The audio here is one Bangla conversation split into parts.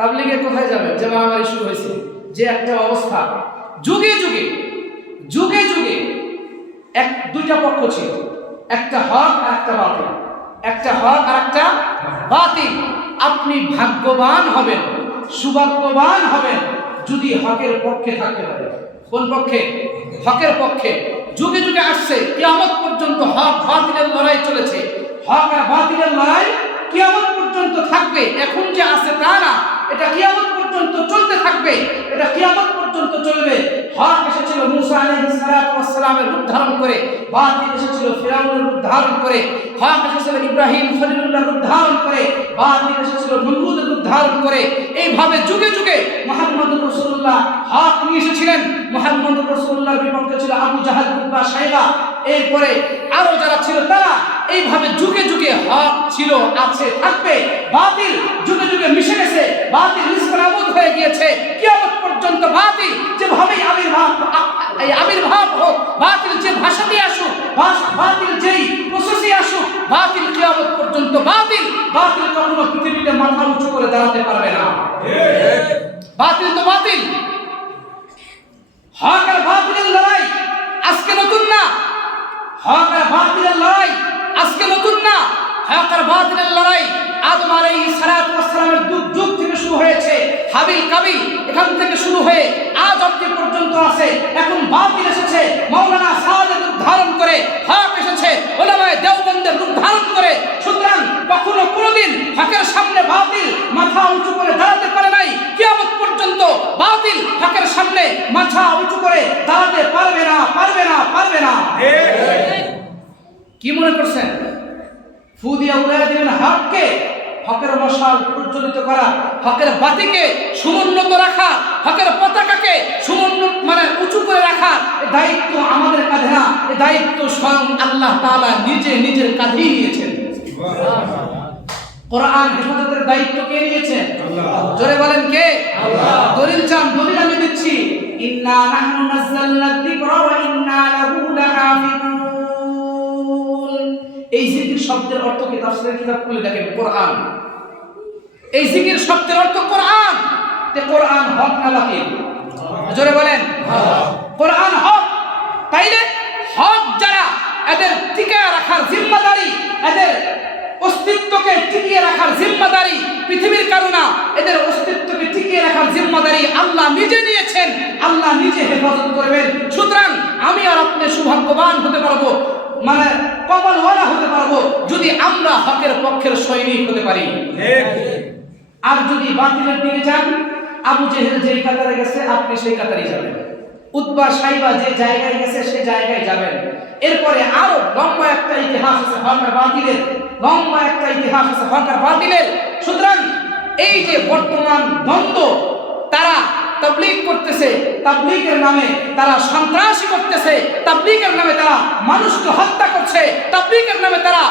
তাবলীগে কোথায় যাবেন? যে মারামারি শুরু হয়েছে, যে একটা অবস্থা, যুগে যুগে যুগে যুগে দুইটা পক্ষ ছিল, একটা হক আর একটা বাতিল, একটা হক আর একটা বাতিল। আপনি ভাগ্যবান হবেন, সৌভাগ্যবান হবেন যদি হকের পক্ষে থাকতে পারেন। কোন পক্ষে? হকের পক্ষে। যুগে যুগে আসছে, কিয়ামত পর্যন্ত হক বাতিলের লড়াই চলেছে। হক আর বাতিলের লড়াই কিয়ামত পর্যন্ত থাকবে। এখন যে আছে তা না, এটা কিয়ামত পর্যন্ত চলতে থাকবে, এটা কিয়ামত পর্যন্ত চলবে। হক এসেছিল মুসা আলাইহিস সালাতু ওয়াস সালামের রূপ ধারণ করে, বাতিল এসেছিল ফিরআউনের রূপ ধারণ করে। হক এসেছিল ইব্রাহিম খলিলুল্লাহর রূপ ধারণ করে, বাতিল এসেছিল নমরুদের রূপ ধারণ করে। এইভাবে যুগে যুগে মুহাম্মদুর রাসূলুল্লাহ হক নিয়ে এসেছিলেন। মুহাম্মদুর রাসূলুল্লাহর বিপক্ষে ছিল আবু জাহাল, উতবা, শাইবা, এরপরে আরো যারা ছিল তারা। এইভাবে যুগে যুগে হক ছিল, আছে, থাকবে। বাতিল যুগে যুগে মিশে গেছে, বাতিল নিষ্প্রাবুদ হয়ে গিয়েছে। কিয়ামত পর্যন্ত বাতিল যেভাবেই আবির্ভাব হোক, বাতিল যে ভাষা দিয়ে আসুক, বাতিল যেই প্রসেসে আসুক, বাতিল কিয়ামত পর্যন্ত বাতিল। বাতিল কখনো পৃথিবীতে মাথা উঁচু করে দাঁড়াতে পারবে না। বাতিল তো বাতিল। হক আর বাতিলের লড়াই আজকে নতুন না। হক আর বাতিলের লড়াই আজকে নতুন না। হক আর বাতিলের লড়াই আদম আলাইহিস সালাতু ওয়াস সালামের যুগ থেকে শুরু হয়েছে। হাবিল কাবিল এখান থেকে শুরু হয়ে আজ অবধি পর্যন্ত আছে। এখন বাতিল এসেছে মাওলানা সাদেক রূপ ধারণ করে, হক এসেছে উলামায়ে দেওবন্দের রূপ ধারণ করে। সুতরাং কখনো কোনোদিন হকের সামনে বাতিল মাথা উঁচু করে দাঁড়াতে পারে নাই। কিয়ামত পর্যন্ত বাতিল হকের সামনে মাথা উঁচু করে দাঁড়াতে পারবে না, পারবে না, পারবে না। কি মনে করছেন? ফু দিয়া উড়াইয়া দিবেন হককে? হকের মশাল প্রজ্বলিত করা, হকের বাতিকে সমুন্নত রাখা, হকের পতাকাকে সমুন্নত উঁচু করে রাখা, এই দায়িত্ব আমাদের কাঁধে না, এই দায়িত্ব স্বয়ং আল্লাহ তাআলা নিজে নিজের কাঁধেই নিয়েছেন। কোরআন হেফাজতের দায়িত্ব কে নিয়েছেন? আল্লাহ। জোরে বলেন কে? আল্লাহ। দলিল চান? দলিল আমি দিচ্ছি। ইন্না নাহনু নাযালনা যিকরা ওয়া ইন্না লাহু লাহাফিজুন। এই জিকির শব্দের অর্থ কি? তাফসীরের কিতাব খুলে দেখেন, কোরআন। এই জিকির শব্দের অর্থ কোরআন। তে কোরআন হক না বাতিল? জোরে বলেন। কোরআন হক। তাইলে হক যারা, এদের টিকিয়ে রাখার জিম্মাদারি, এদের অস্তিত্বকে টিকিয়ে রাখার জিম্মাদারি পৃথিবীর কারণা, এদের অস্তিত্বকে টিকিয়ে রাখার জিম্মাদারি আল্লাহ নিজে নিয়েছেন। আল্লাহ নিজে হেফাজত করবেন। সুতরাং আমি আর আপনি সৌভাগ্যবান হতে পারবো, কপালওয়ালা হতে পারবো যদি আমরা হকের পক্ষের সৈনিক হতে পারি। আর যদি বাতিলের দিকে যান, আবু জেহেল যেই কাতারে গেছে আপনি সেই কাতারেই যাবেন, উতবা শাইবা যে জায়গায় গেছে সেই জায়গায় যাবেন। এরপরে আরো লম্বা একটা ইতিহাস আছে হক আর বাতিলের, লম্বা একটা ইতিহাস আছে হক আর বাতিলের। সুতরাং এই যে বর্তমান দ্বন্দ্ব, তারা তাবলীগ করতেছে, তাবলীগের নামে তারা সন্ত্রাসী করতেছে, তাবলীগের নামে তারা মানুষকে হত্যা করছে, তাবলীগের নামে তারা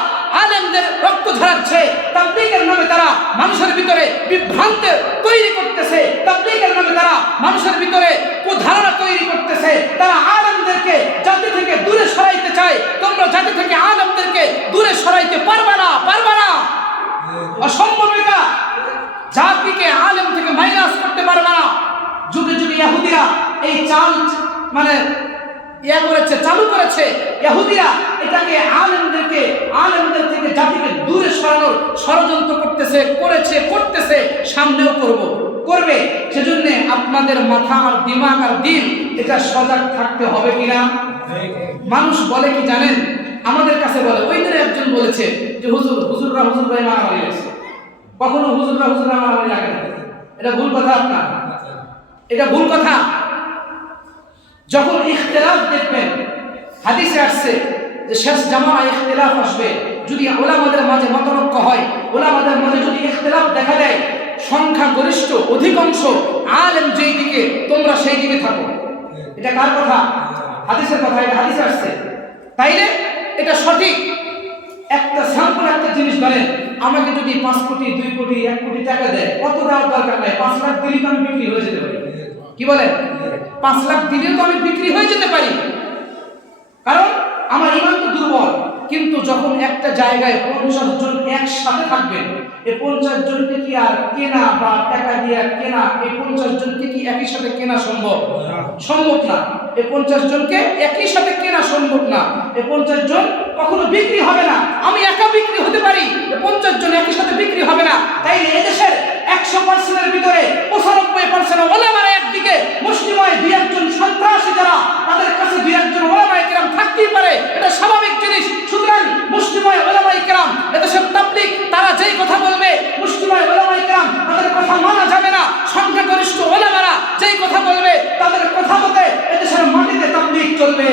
আলেমদের রক্ত ঝরাচ্ছে, তাবলীগের নামে তারা মানুষের ভিতরে বিভ্রান্তি তৈরি করতেছে, তাবলীগের নামে তারা মানুষের ভিতরে কুধারণা তৈরি করতেছে। তারা আলেমদেরকে জাতি থেকে দূরে সরাইতে চায়। তোমরা জাতি থেকে আলেমদেরকে দূরে সরাইতে পারবে না, পারবে না, অসম্ভব। এটা জাতিকে আলেম থেকে মাইনাস করতে পারবে না। যুগে যুগে ইহুদিরা এই চাল চালু করেছে। ইহুদিরা এটাকে আলেমদের থেকে জাতিকে দূরে সরানোর ষড়যন্ত্র করতেছে, করেছে, করতেছে, সামনেও করবে। সেজন্য আপনাদের মাথা আর দিমাগ আর দিল এটা সজাগ থাকতে হবে কিনা। মানুষ বলে কি জানেন? আমাদের কাছে বলে, ওই দিনে একজন বলেছে যে হুজুররা মারামারি লাগছে। কখনো হুজুররা মারামারি লাগে না। এটা ভুল কথা আপনার, এটা ভুল কথা। যখন ইখতিলাফ দেখবেন, হাদিসে আসছে যে শেষ জামানায় ইখতিলাফ আসবে। যদি উলামাদের মাঝে মতনৈক্য হয়, উলামাদের মাঝে যদি ইখতিলাফ দেখা দেয়, সংখ্যা গরিষ্ঠ অধিকাংশ আলেম যেই দিকে, তোমরা সেই দিকে থাকো। এটা কার কথা? হাদিসের কথা। এটা হাদিসে আসছে। তাইলে এটা সঠিক। একটা স্যাম্পল, একটা জিনিস ধরেন, আমাকে যদি 5 কোটি, 2 কোটি, 1 কোটি টাকা দেয়, কত দেওয়ার দরকার নাই। 5 লাখ দিলেই তো আমি বিক্রি হয়ে যেতে পারি। কি বলেন? 5 লাখ দিলেও তো আমি বিক্রি হয়ে যেতে পারি, কারণ আমার ঈমান তো দুর্বল। কিন্তু যখন একটা জায়গায় 50 জন একসাথে থাকবেন, এই 50 জনকে কি আর কেনা বা টাকা দিয়ে কেনা, এই 50 জনকে কি একই সাথে কেনা সম্ভব? সম্ভব না। এই 50 জনকে একই সাথে কেনা সম্ভব না। এই 50 জন কখনো বিক্রি হবে না। আমি একা বিক্রি হতে পারি, এই 50 জন একই সাথে বিক্রি হবে না। তাই এদেশের 100% এর ভিতরে 95% ওলামারা একদিকে, মুসলিমায় 2-1 সন্ত্রাসী যারা, তাদের কাছে 2-1 ওলামায়ে কেরাম থাকতেই পারে, এটা স্বাভাবিক জিনিস। সুতরাং মুসলিমায় ওলামায়ে কেরাম, এদেশের তাবলীগ, তারা যেই কথা বলবে মুসলিমায় ওলামায়ে কেরাম তাদের কথা মানা যাবে না। সংখ্যাগরিষ্ঠ ওলামারা যেই কথা বলবে তাদের কথা মতে এদেশের মাটিতে তাবলীগ চলবে।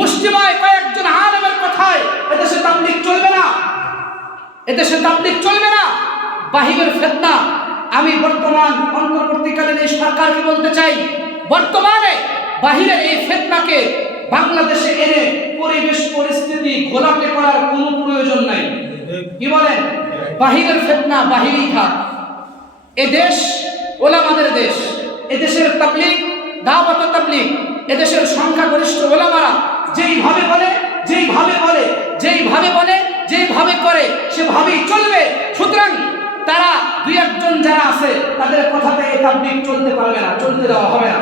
মুসলিমায় কয়েকজন আলেমের কথায় এদেশে তাবলীগ চলবে না, এদেশে তাবলীগ চলবে না। বাহিরের ফিতনা, আমি বর্তমান অন্তর্বর্তীকালীন এই সরকারকে বলতে চাই, বর্তমানে বাহিরের এই ফিতনাকে বাংলাদেশে এনে পরিবেশ পরিস্থিতি ঘোলাটে করার কোনো প্রয়োজন নাই। কি বলেন? বাহিরের ফিতনা বাহিরেই থাক। এদেশ ওলামাদের দেশ, এদেশের তাবলীগ, দাওয়াত তাবলীগ, এদেশের সংখ্যাগরিষ্ঠ ওলামারা যেইভাবে বলে, যেইভাবে বলে, যেইভাবে বলে, যেইভাবে করে সেভাবেই চলবে। সুতরাং তারা 2-1 জন যারা আছে তাদের কথাতে এই তাবলীগ চলতে পারবে না, চলতে দেওয়া হবে না।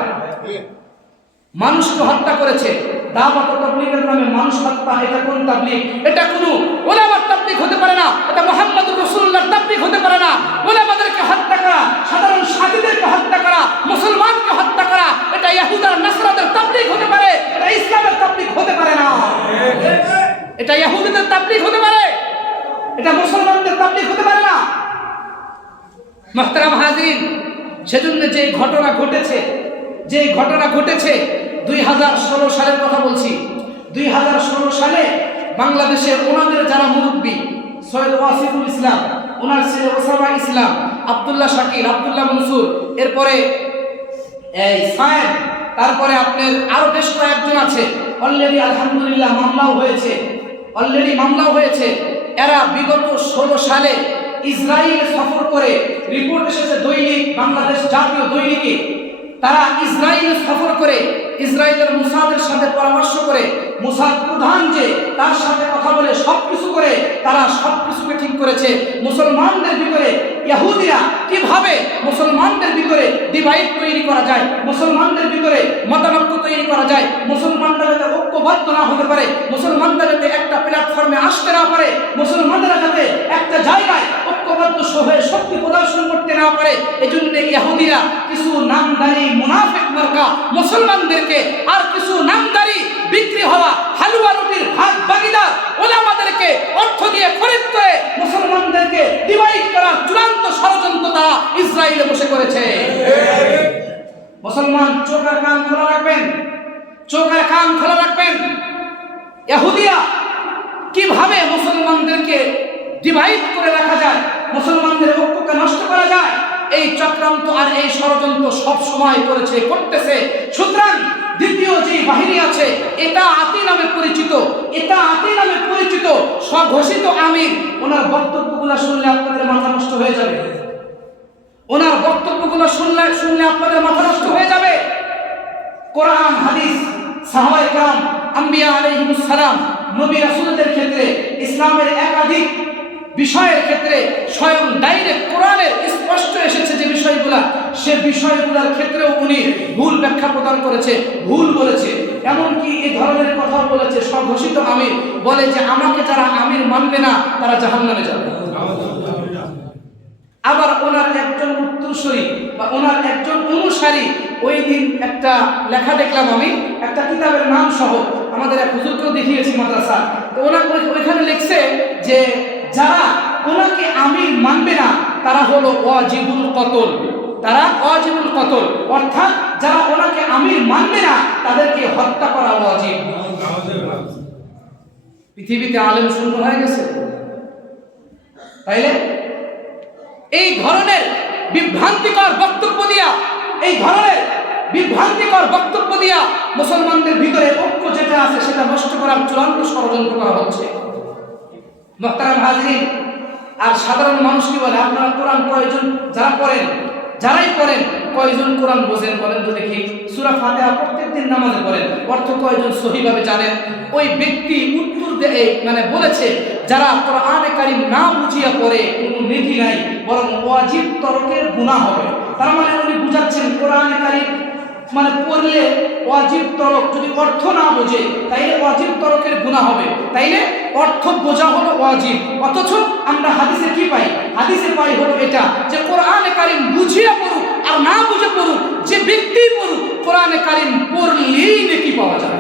মানুষকে হত্যা করেছে, দাওয়াত তাবলীগের নামে মানুষ হত্যা, এটা কোন তাবলীগ? এটা কোন ওলামার তাবলীগ হতে পারে না, এটা মুহাম্মদুর রাসূলুল্লাহর তাবলীগ হতে পারে না। ওলামাদেরকে হত্যা করা, সাধারণ সাথীদেরকে হত্যা করা, মুসলমানকে হত্যা করা, এটা ইহুদা নাসরাদের তাবলীগ হতে পারে, এটা ইসলামের তাবলীগ হতে পারে না। এটা ইহুদিদের তাবলীগ হতে পারে, এটা মুসলমানদের তাবলীগ হতে পারে না। মুহতারাম হাজিরিন, সেজন্য যে ঘটনা ঘটেছে, যে ঘটনা ঘটেছে 2016 সালের কথা বলছি। 2016 সালে বাংলাদেশের ওনাদের যারা মুরব্বী, সৈয়দ ওয়াসিফুল ইসলাম, ওনার ছেলে ওসামা ইসলাম, আব্দুল্লাহ শাকির, আব্দুল্লাহ মনসুর, এরপরে এই সায়েদ, তারপরে আপনার আরো বেশ কয়েকজন আছে। অলরেডি আলহামদুলিল্লাহ মামলাও হয়েছে, অলরেডি মামলাও হয়েছে। এরা বিগত 16 সালে ইসরায়েলে সফর করে, রিপোর্ট এসেছে দৈনিক বাংলাদেশ জাতীয় দৈনিকে, তারা ইসরায়েলে সফর করে ইসরায়েলের মুসাদের সাথে পরামর্শ করে, মুসাদ প্রধান যে তার সাথে কথা বলে সবকিছু করে, তারা সবকিছুকে ঠিক করেছে। মুসলমানদের ভিতরে ইহুদিরা কিভাবে মুসলমানদের ভিতরে ডিভাইড তৈরি করা যায়, মুসলমানদের ভিতরে মতানৈক্য তৈরি করা যায়, মুসলমানরা যাতে ঐক্যবদ্ধ না হতে পারে, মুসলমানরা যাতে একটা প্ল্যাটফর্মে আসতে না পারে, মুসলমানরা যাতে একটা জায়গায় ঐক্যবদ্ধ হয়ে শক্তি প্রদর্শন করতে না পারে, এজন্য ইহুদিরা কিছু নামদারি মুনাফিক মার্কা মুসলমানদেরকে আর কিছু নামদারি বিক্রি হওয়া হালুয়া রুটির ভাগ ভাগিদার ওলামাদেরকে অর্থ দিয়ে খরিদ করে মুসলমানদেরকে ডিভাইড করার চূড়ান্ত ষড়যন্ত্র তারা ইসরায়েলে বসে করেছে। মুসলমান চোখ আর কান খোলা রাখবেন, চোখ আর কান খোলা রাখবেন। ইহুদিরা কিভাবে মুসলমানদেরকে ডিভাইড করে রাখা যায়, মুসলমানদের ঐক্যকে নষ্ট করা যায়, এই চক্রান্ত আর এই ষড়যন্ত্র সব সময় করেছে, করতেছে। সুতরাং দ্বিতীয় যে বাহিনী আছে, এটা আতি নামে পরিচিত, এটা আতি নামে পরিচিত স্বঘোষিত আমির, ওনার বক্তব্যগুলো শুনলে আপনাদের মাথা নষ্ট হয়ে যাবে, ওনার বক্তব্যগুলো শুনলে আপনাদের মাথা নষ্ট হয়ে যাবে। কোরআন হাদিস, সাহাবায়ে কেরাম, আম্বিয়া আলাইহিমুস সালাম, নবী রাসূলদের ক্ষেত্রে, ইসলামের একাধিক বিষয়ের ক্ষেত্রে স্বয়ং ডাইরেক্ট কোরআনের স্পষ্ট এসেছে যে বিষয়গুলা, সে বিষয়গুলোর ক্ষেত্রেও উনি ভুল ব্যাখ্যা প্রদান করেছে, ভুল বলেছে। এমনকি এই ধরনের কথা বলেছে, স্বঘোষিত আমির বলে যে আমাকে যারা আমির মানবে না তারা জাহান্নামে যাবে। আবার ওনার একজন উত্তরসূরি বা ওনার একজন অনুসারী, ওই দিন একটা লেখা দেখলাম আমি, একটা কিতাবের নাম সহ, আমাদের এক হুজুরকেও দেখিয়েছি মাদ্রাসা, তো ওইখানে লিখছে যে যারা ওনাকে আমির মানবে না তারা হলো ওয়াজিবুল কতল, তারা ওয়াজিবুল কতল, অর্থাৎ যারা ওনাকে আমির মানবে না তাদেরকে হত্যা করা ওয়াজিব। পৃথিবীতে আলেম শূন্য হয়ে গেছে। তাইলে এই ধরনের বিভ্রান্তিকর বক্তব্য দিয়া, এই ধরনের বিভ্রান্তিকর বক্তব্য দিয়া মুসলমানদের ভিতরে ঐক্য যেটা আছে সেটা নষ্ট করার চূড়ান্ত ষড়যন্ত্র করা হচ্ছে। মুহতারাম হাজিরিন, আর সাধারণ মানুষ কি বলে, আপনারা কোরআন কয়জন যারা পড়েন যারাই পড়েন কয়জন কোরআন বোঝেন বলেন তো দেখি? সূরা ফাতিহা প্রত্যেকদিন নামাজে পড়েন, অর্থ কয়জন সহিভাবে জানেন? ওই ব্যক্তি উত্তর দেয় মানে বলেছে যারা কোরআনে কারীম না বুঝিয়া পড়ে কোনো নেকি নাই, বরং ওয়াজিব তরকের গুনাহ হবে। তার মানে উনি বুঝাচ্ছেন কোরআনে কারীম মানে পড়লে ওয়াজিব তরক যদি অর্থ না বোঝে তাইলে ওয়াজিব তরকের গুনাহ হবে। তাইলে অর্থ বোঝা হলো ওয়াজিব, অথচ আমরা হাদিসে কি পাই? হাদিসে পাই হলো এটা যে কোরআনে কারীম বুঝিয়া পড়ুক আর না বুঝে পড়ুক, যে ব্যক্তি পড়ুক কোরআনে কারীম পড়লেই নেকি পাওয়া যায়।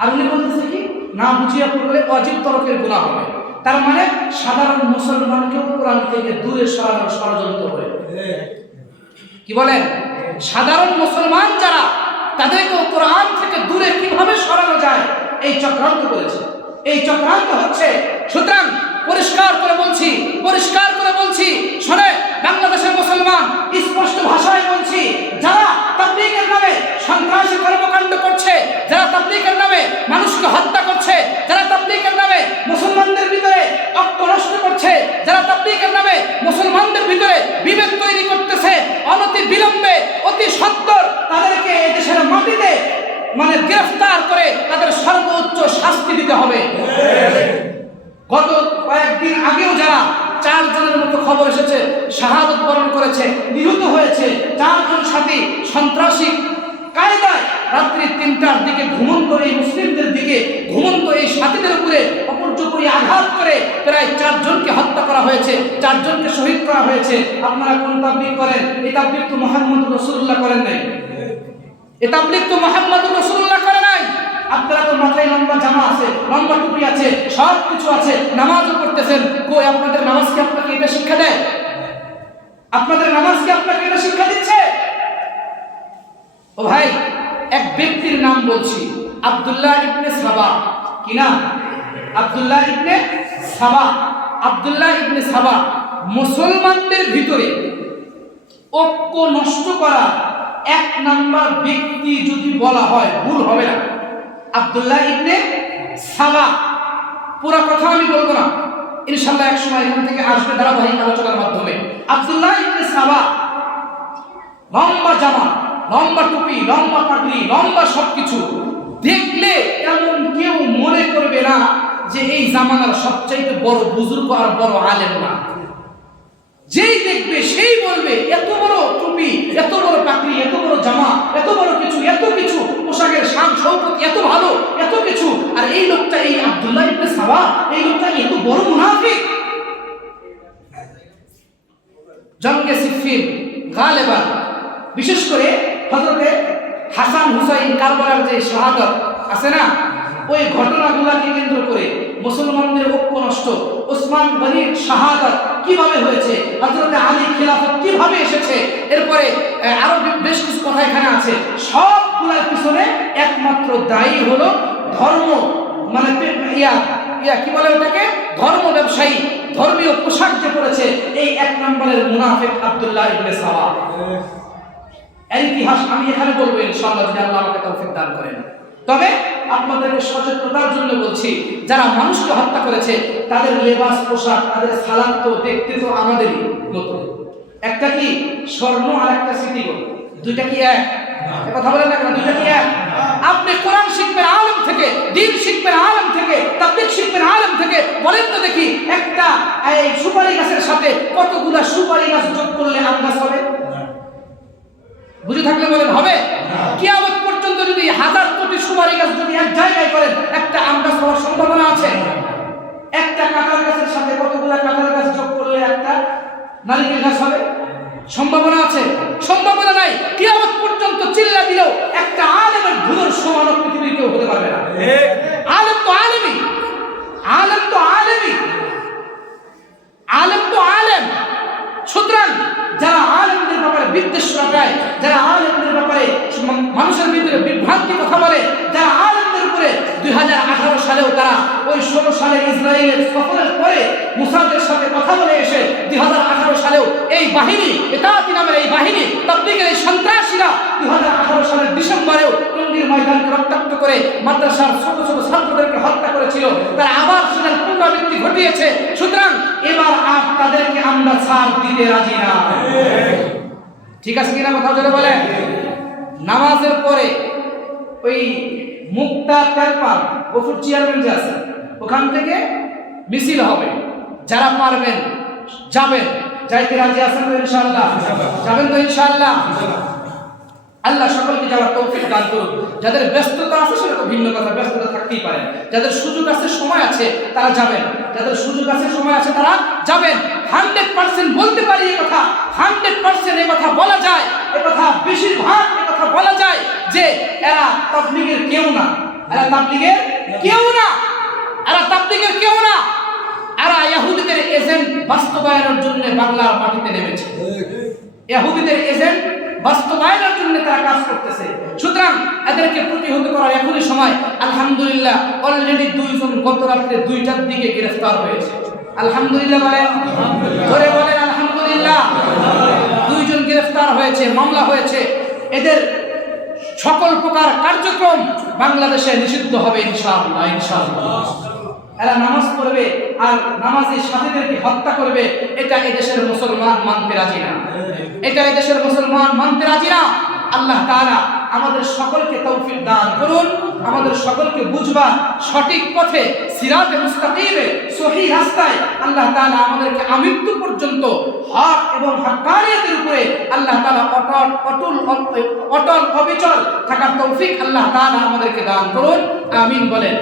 আর উনি বলতেছে কি না বুঝিয়া পড়লে ওয়াজিব তরকের গুনাহ হবে। তার মানে সাধারণ মুসলমানকেও কোরআন থেকে দূরে সরানোর ষড়যন্ত্র করে। কি বলেন? সাধারণ মুসলমান যারা তাদেরকে কোরআন থেকে দূরে কিভাবে সরানো যায় এই চক্রান্ত করেছে। এই চক্রান্ত হচ্ছে। সুতরাং পরিষ্কার করে বলছি শোনে বাংলাদেশের মুসলমান, স্পষ্ট ভাষায় বলছি, যারা তাবলীগের নামে সন্ত্রাসী কর্মকাণ্ড করছে, যারা তাবলীগের নামে মানুষকে হত্যা করছে, যারা তাবলীগের নামে মুসলমানদের ভিতরে রক্ত নষ্ট করছে, যারা তাবলীগের নামে মুসলমানদের ভিতরে বিভেদ তৈরি করতেছে, অনতি বিলম্বে অতি সত্বর তাদেরকে এই দেশের মাটিতে মানে গ্রেফতার করে তাদের সর্বোচ্চ শাস্তি দিতে হবে। গত কয়েকদিন আগেও যারা 4 জনের মতো খবর এসেছে শাহাদত বরণ করেছে, নিহত হয়েছে, 4 জন সাথী সন্ত্রাসী কায়দায় রাত্রি 3টার দিকে ঘুমন্ত এই মুসলিমদের দিকে ঘুমন্ত এই সাথীদের উপরে অপর্যপরি আঘাত করে প্রায় 4 জনকে হত্যা করা হয়েছে, 4 জনকে শহীদ করা হয়েছে। আপনারা কোন তাবলীগ করেন? এই তাবলীগ তো মুহাম্মদুর রাসূলুল্লাহ করেন নাই। এই তাবলীগ তো মুহাম্মদুর রাসূলুল্লাহ করে নাই। আপনারা তো মাথায় লম্বা জামা আছে, লম্বা টুপি আছে, সব কিছু আছে, নামাজও পড়তেছেন। কই আপনাদের নামাজ কি আপনাকে এটা শিক্ষা দেয়? আপনাদের নামাজ কি আপনাকে এটা শিক্ষা দিচ্ছে? ও ভাই, এক ব্যক্তির নাম বলছি, আব্দুল্লাহ ইবনে সাবা। কি নাম? আব্দুল্লাহ ইবনে সাবা। আব্দুল্লাহ ইবনে সাবা মুসলমানদের ভিতরে ঐক্য নষ্ট করা 1 নাম্বার ব্যক্তি যদি বলা হয় ভুল হবে না। আব্দুল্লাহ ইবনে সাবা, পুরো কথা আমি বলবো না, ইনশাআল্লাহ এক সময় এখান থেকে আসবে ধারাবাহিক আলোচনার মাধ্যমে। আব্দুল্লাহ ইবনে সাবা লম্বা জামা, লম্বা টুপি, লম্বা পাগড়ি, লম্বা সবকিছু, দেখলে এমন কেউ মনে করবে না যে এই জামানার সবচাইতে বড় বুজুর্গ আর বড় আলেম না। যেই দেখবে সেই বলবে এত বড় টুপি, এত বড় পাগড়ি, এত বড় জামা, এত বড় কিছু, এত কিছু, পোশাকের শান শৌকত এত ভালো, এত কিছু, আর এই লোকটা, এই আব্দুল্লাহ ইবনে সাবা, এই লোকটা এত বড় মুনাফিক। জঙ্গে সিফিন গালেবান, বিশেষ করে হযরতে হাসান হুসাইন কারবালার যে শাহাদাত আছে না, ওই ঘটনাগুলোকে কেন্দ্র করে মুসলমানদের ঐক্য নষ্ট, ওসমান গনির শাহাদাত কিভাবে হয়েছে, হযরতে আলী খিলাফত কিভাবে এসেছে, এরপরে আরো বেশ কিছু কথা এখানে আছে। সবগুলোর পিছনে একমাত্র দায়ী হলো ধর্ম, মানে কি বলে ওটাকে, ধর্ম ব্যবসায়ী, ধর্মীয় পোশাক যে পরেছে, এই 1 নম্বরের মুনাফিক আব্দুল্লাহ ইবনে সাবা। এর ইতিহাস আমি এখানে বলবো ইনশাআল্লাহ, যদি আল্লাহ আমাকে তৌফিক দান করেন। তবে আপনাদেরকে সচেতনতার জন্য বলছি, যারা মানুষকে হত্যা করেছে তাদের লেবাস পোশাক, তাদের সালাত তো দেখতে তো আমাদেরই মতো। একটা কি স্বর্ণ আর একটা স্মৃতি গোল, দুইটা কি এক? কথা বলেন না কেন? দুইটা কি এক? আপনি কোরআন শিখবেন আলেম থেকে, দ্বীন শিখবেন আলেম থেকে, তাবলীগ শিখবেন আলেম থেকে। বলেন তো দেখি, একটা এই সুপারি গাছের সাথে কতগুলা সুপারি গাছ যোগ করলে আম গাছ হবে? বুঝে থাকলে বলেন হবে? কিয়ামত পর্যন্ত যদি 1000 কোটি সুপারি গাছ যদি এক জায়গায় করেন, একটা আম গাছ হওয়ার সম্ভাবনা আছে? একটা কাঁঠাল গাছের সাথে কতগুলা কাঁঠাল গাছ যোগ করলে একটা নারিকেল গাছ হবে? সম্ভাবনা আছে? সম্ভাবনা নাই। কিয়ামত পর্যন্ত চিল্লা দিলেও একটা আলেমের ধুলোর সমান পৃথিবীর কেউ হতে পারবে না। আলেম তো আলেমই, আলেম তো আলেমই, আলেম তো আলেম। সুতরাং যারা আলেমদের ব্যাপারে বিদ্বেষ রাখায়, যারা আলেমদের ব্যাপারে মানুষের ভিতরে বিভ্রান্তি কথা বলে, যারা আলেমদের উপরে 2018 সালেও তারা ওই 16 সালে ইসরায়েলের সফরের পরে মুসাদের সাথে কথা বলে এসে 2018 সালেও এই বাহিনী, এতাতি নামের এই বাহিনী, তাবলীগের এই সন্ত্রাসীরা 2018 সালের ডিসেম্বরেও টঙ্গীর ময়দানকে রক্তাক্ত করে মাদ্রাসার ছোট ছোট ছাত্রদেরকে হত্যা করেছিল, তারা আবার সেটার পুনরাবৃত্তি ঘটিয়েছে। সুতরাং এবার আর তাদেরকে আমরা ছাড় দিতে রাজি না। ঠিক আছে কিনা কথা জোরে বলেন? নামাজের পরে ওই মুক্তা তেরপাল গফুর চেয়ারম্যান যে আছে ওখান থেকে মিছিল হবে, যারা পারবেন যাবেন। যাইতে রাজি আছেন তো ইনশাআল্লাহ? যাবেন তো ইনশাআল্লাহ? আল্লাহ সকলকে যাওয়ার তৌফিক দান করুন। যাদের ব্যস্ততা আছে সেটা তো ভিন্ন কথা, ব্যস্ততা থাকতেই পারে। যাদের সুযোগ আছে, সময় আছে, তারা যাবেন। যাদের সুযোগ আছে, সময় আছে, তারা যাবেন। 100% বলতে পারি এই কথা, 100% এই কথা বলা যায়, এই কথা বেশিরভাগ এই কথা বলা যায় যে এরা তাবলীগের কেউ না, এরা তাবলীগের কেউ না, এরা তাবলীগের কেউ না। এরা ইহুদিদের এজেন্ট বাস্তবায়নের জন্য বাংলার মাটিতে নেমেছে। ইহুদিদের এজেন্ট বাস্তবায়নের জন্য তারা কাজ করতেছে। সুতরাং এদেরকে প্রতিহত করার এখনই সময়। আলহামদুলিল্লাহ অলরেডি 2 জন গত রাত্রে 2টার দিকে গ্রেফতার হয়েছে। আলহামদুলিল্লাহ বলেন, ধরে বলেন আলহামদুলিল্লাহ। 2 জন গ্রেফতার হয়েছে, মামলা হয়েছে। এদের সকল প্রকার কার্যক্রম বাংলাদেশে নিষিদ্ধ হবে ইনশাআল্লাহ, ইনশাআল্লাহ। এরা নামাজ পড়বে আর নামাজি সাথীদেরকে হত্যা করবে, এটা এদেশের মুসলমান মানতে রাজি না, এটা এদেশের মুসলমান মানতে রাজি না। আল্লাহ তাআলা আমাদের সকলকে তৌফিক দান করুন, আমাদের সকলকে বুঝবার সঠিক পথে সিরাতে মুস্তাকিমে সহিহ রাস্তায় আল্লাহ তাআলা আমাদেরকে আমৃত্যু পর্যন্ত হক এবং হক্কানিয়তের উপরে আল্লাহ তাআলা অটল অবিচল থাকার তৌফিক আল্লাহ তাআলা আমাদেরকে দান করুন। আমিন বলেন।